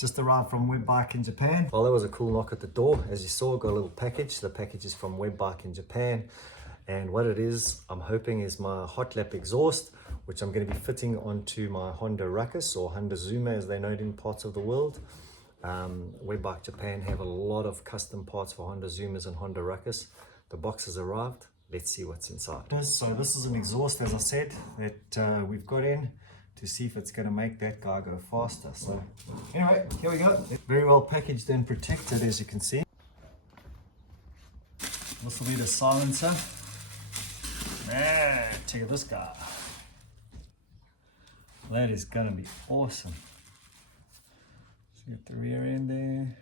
Just arrived from Webike in Japan. Well, that was a cool knock at the door. As you saw, got a little package. The package is from Webike in Japan. And what it is, I'm hoping, is my Hotlap exhaust, which I'm going to be fitting onto my Honda Ruckus, or Honda Zoomer as they know it in parts of the world. Webike Japan have a lot of custom parts for Honda Zoomers and Honda Ruckus. The box has arrived. Let's see what's inside. So this is an exhaust, as I said, that we've got in to see if it's going to make that guy go faster. So anyway, here we go. Very well packaged and protected, as you can see. This will be the silencer. Man, check out this guy. That is going to be awesome. See at the rear end there.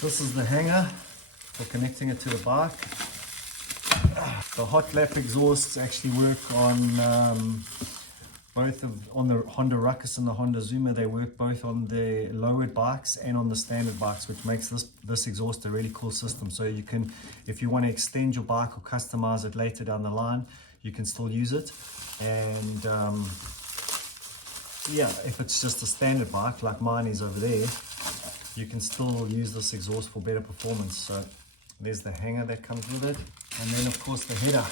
This is the hanger for connecting it to the bike. The Hotlap exhausts actually work on on the Honda Ruckus and the Honda Zoomer. They work both on the lowered bikes and on the standard bikes, which makes this exhaust a really cool system. So you can, if you want to extend your bike or customize it later down the line, you can still use it. And yeah, if it's just a standard bike like mine is over there, you can still use this exhaust for better performance. So there's the hanger that comes with it, and then of course the header.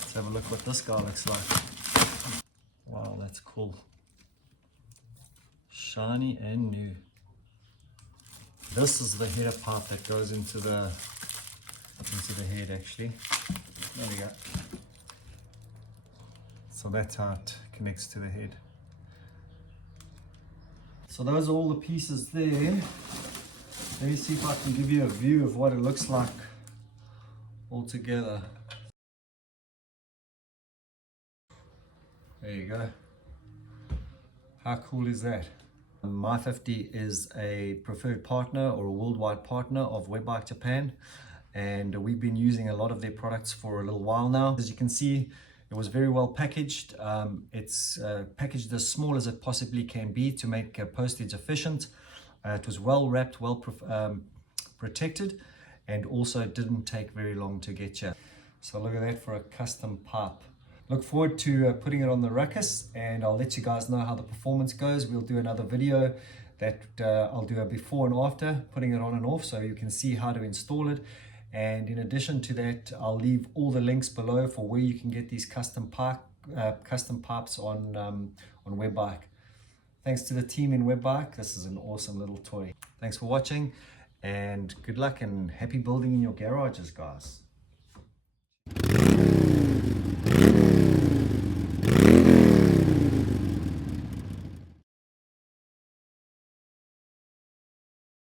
Let's have a look what this guy looks like. Wow, that's cool. Shiny and new. This is the header part that goes into the head actually. There we go. So that's how it connects to the head. So those are all the pieces there. Let me see if I can give you a view of what it looks like all together. There you go. How cool is that? My50 is a preferred partner or a worldwide partner of Webike Japan, and we've been using a lot of their products for a little while now. As you can see, it was very well packaged. It's packaged as small as it possibly can be to make postage efficient. It was well wrapped, well protected, and also didn't take very long to get you. So look at that for a custom pipe. Look forward to putting it on the Ruckus, and I'll let you guys know how the performance goes. We'll do another video that I'll do a before and after, putting it on and off, so you can see how to install it. And in addition to that, I'll leave all the links below for where you can get these custom pipes on Webike. Thanks to the team in Webike. This is an awesome little toy. Thanks for watching, and good luck and happy building in your garages, guys.